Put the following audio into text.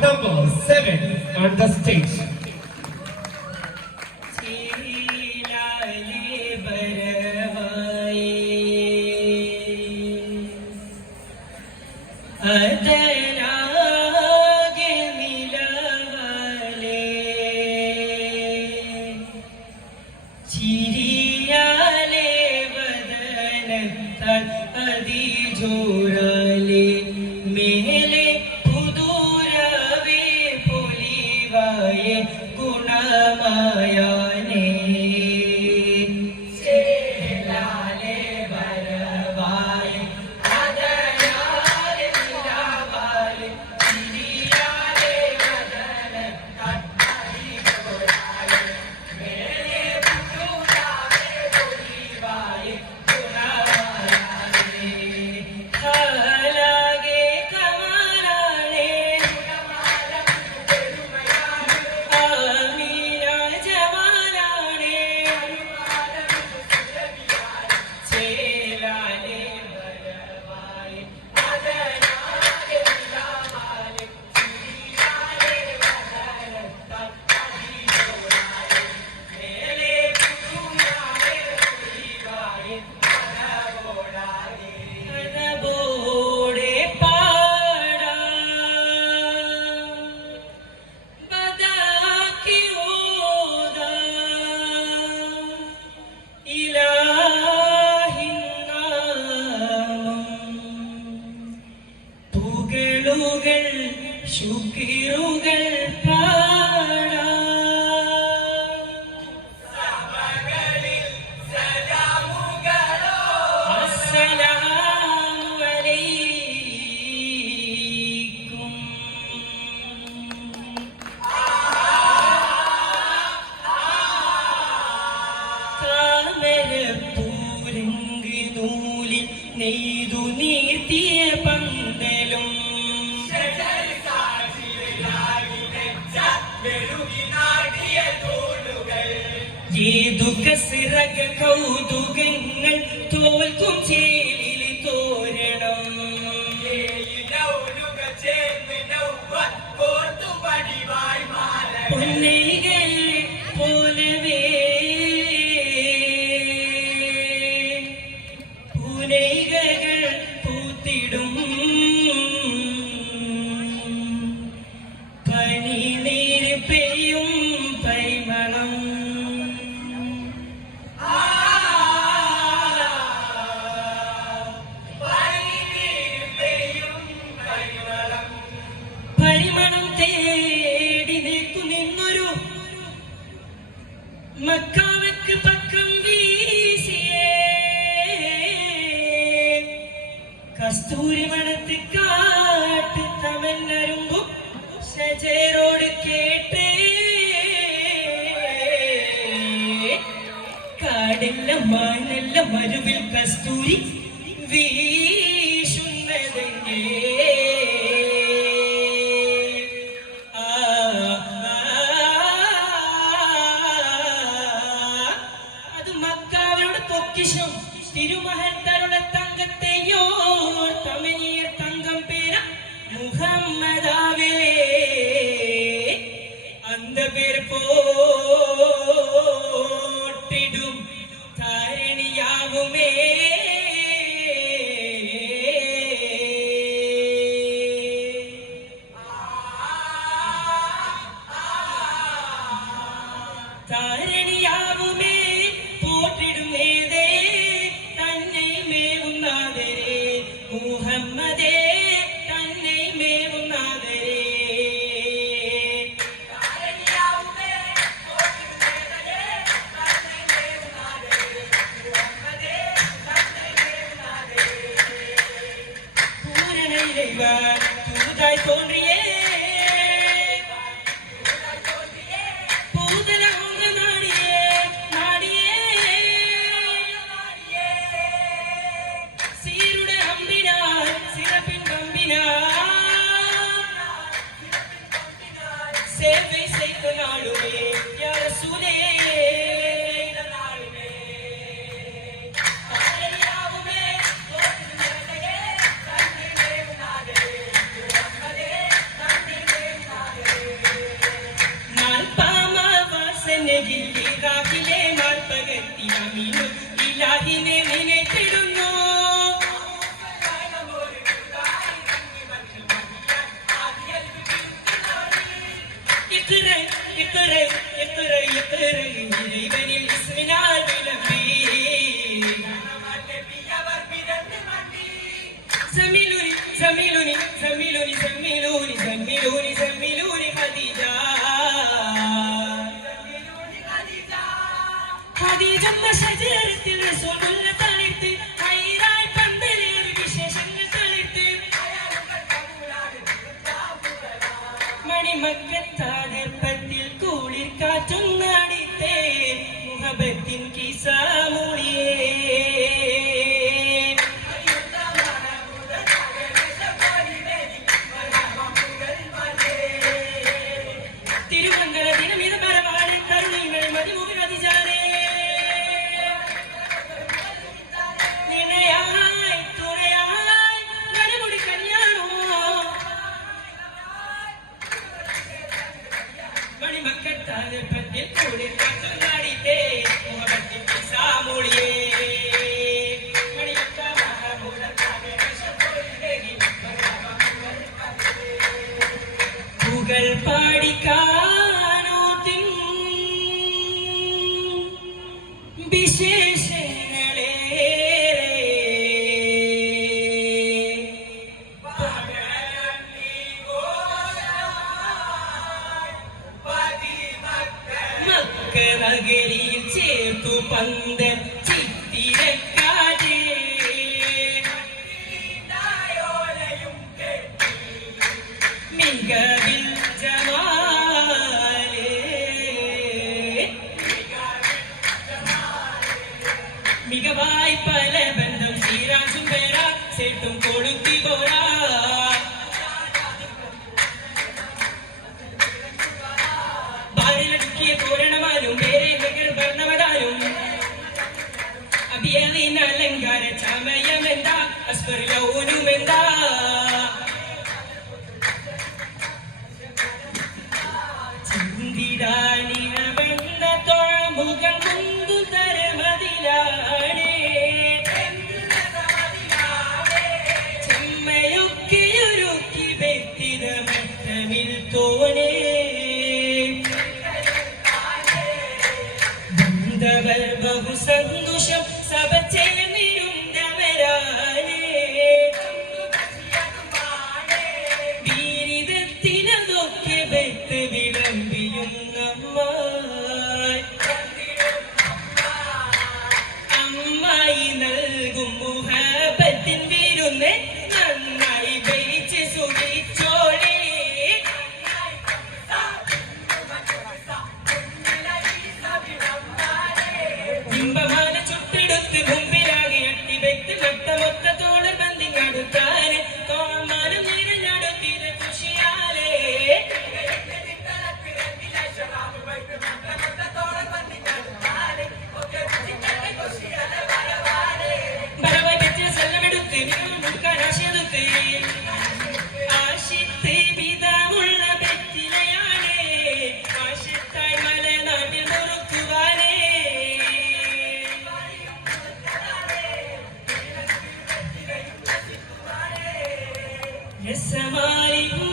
number 7. നെയ്തു നീർത്തിയ പന്തലും. ഏതു കസിറക കൗതുകങ്ങൾ തോൽക്കും ചെയ്യും. പെയ്യും പരിമണം തേടി വീശിയേ. കസ്തൂരി മണത്ത് കാട്ട് തമന്നരുമ്പും മണമായി നല്ല മരുവിൽ കസ്തൂരി വീശുന്നതെങ്ങേ? time. Khadija, Khadija, Khadija, Khadija, Khadija, Khadija, Khadija, Khadija, Khadija, Khadija, പുകൾ പാടിക്കാനോത്തിൻ വിശേഷങ്ങളേറെ മക്ക നഗരിയിൽ ചേർത്തു പന്തൽ ചിത്തിരക്കാതെ മികവായി പല ബന്ധം ശ്രീരാം സുന്ദര സേട്ടും കൊളുത്തി പോരാ. ബാരിലടുക്കിയ തോരണമാലും പേരെ മകൾ ഭരണമതാലും അഭിയറിന അലങ്കാര ചമയമെന്താ? അസ്പർയൗനുമെന്താ ചിന്തിടാനിഴവെണ്ണ السماء